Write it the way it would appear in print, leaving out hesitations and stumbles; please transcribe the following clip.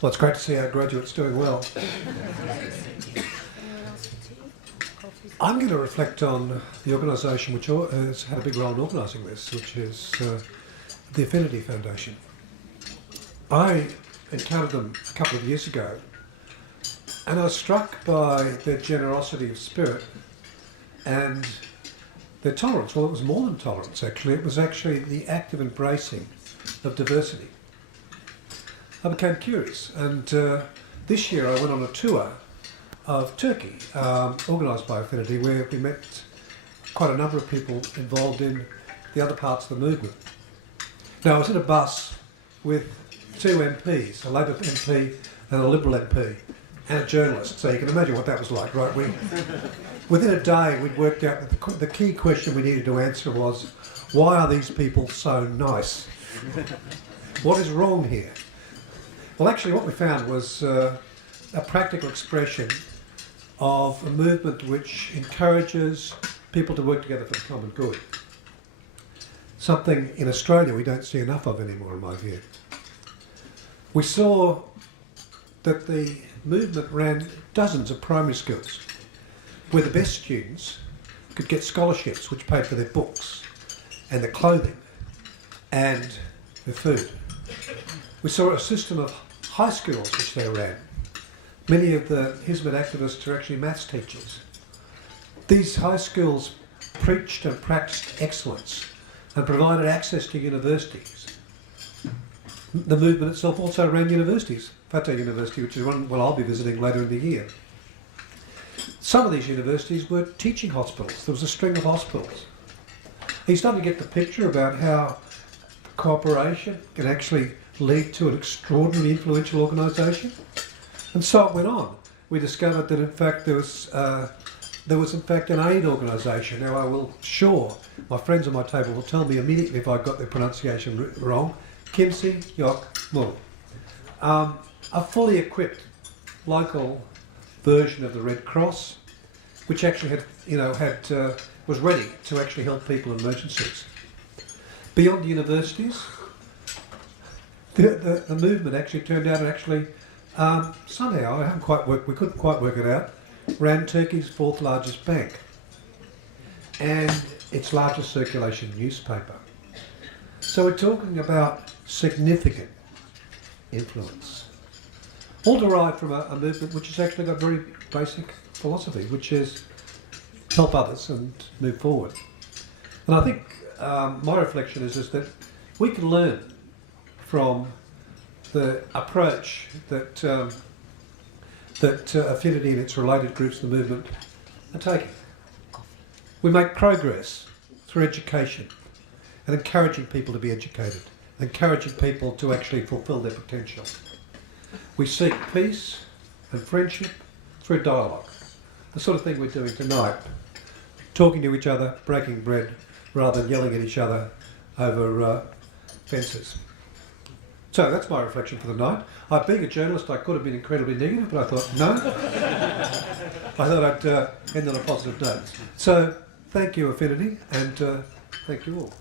Well, it's great to see our graduates doing well. I'm going to reflect on the organisation which has had a big role in organising this, which is the Affinity Foundation. I encountered them a couple of years ago, and I was struck by their generosity of spirit and their tolerance. Well, it was more than tolerance, actually. It was actually the active embracing of diversity. I became curious, and this year I went on a tour of Turkey, organised by Affinity, where we met quite a number of people involved in the other parts of the movement. Now, I was in a bus with two MPs, a Labour MP and a Liberal MP, and a journalist, so you can imagine what that was like, right? Within a day, we'd worked out that the key question we needed to answer was, why are these people so nice? What is wrong here? Well, actually, what we found was a practical expression of a movement which encourages people to work together for the common good. Something in Australia we don't see enough of anymore, in my view. We saw that the movement ran dozens of primary schools where the best students could get scholarships which paid for their books and their clothing and their food. We saw a system of high schools which they ran. Many of the Hizmet activists are actually maths teachers. These high schools preached and practiced excellence and provided access to universities. The movement itself also ran universities. Fateh University, which is one I'll be visiting later in the year. Some of these universities were teaching hospitals. There was a string of hospitals. He's starting to get the picture about how cooperation can actually lead to an extraordinarily influential organisation. And so it went on. We discovered that in fact there was in fact an aid organisation. Now I will sure my friends at my table will tell me immediately if I got their pronunciation wrong. Kimsi Yok Mul. A fully equipped local version of the Red Cross, which actually was ready to actually help people in emergencies. Beyond the universities, the movement actually turned out to actually somehow, we couldn't quite work it out, ran Turkey's fourth largest bank and its largest circulation newspaper. So we're talking about significant influence, all derived from a movement which has actually got very basic philosophy, which is help others and move forward. And I think my reflection is that we can learn from the approach that Affinity and its related groups in the movement are taking. We make progress through education and encouraging people to be educated, encouraging people to actually fulfil their potential. We seek peace and friendship through dialogue, the sort of thing we're doing tonight, talking to each other, breaking bread, rather than yelling at each other over fences. So that's my reflection for the night. Being a journalist, I could have been incredibly negative, but I thought, no. I thought I'd end on a positive note. So thank you, Affinity, and thank you all.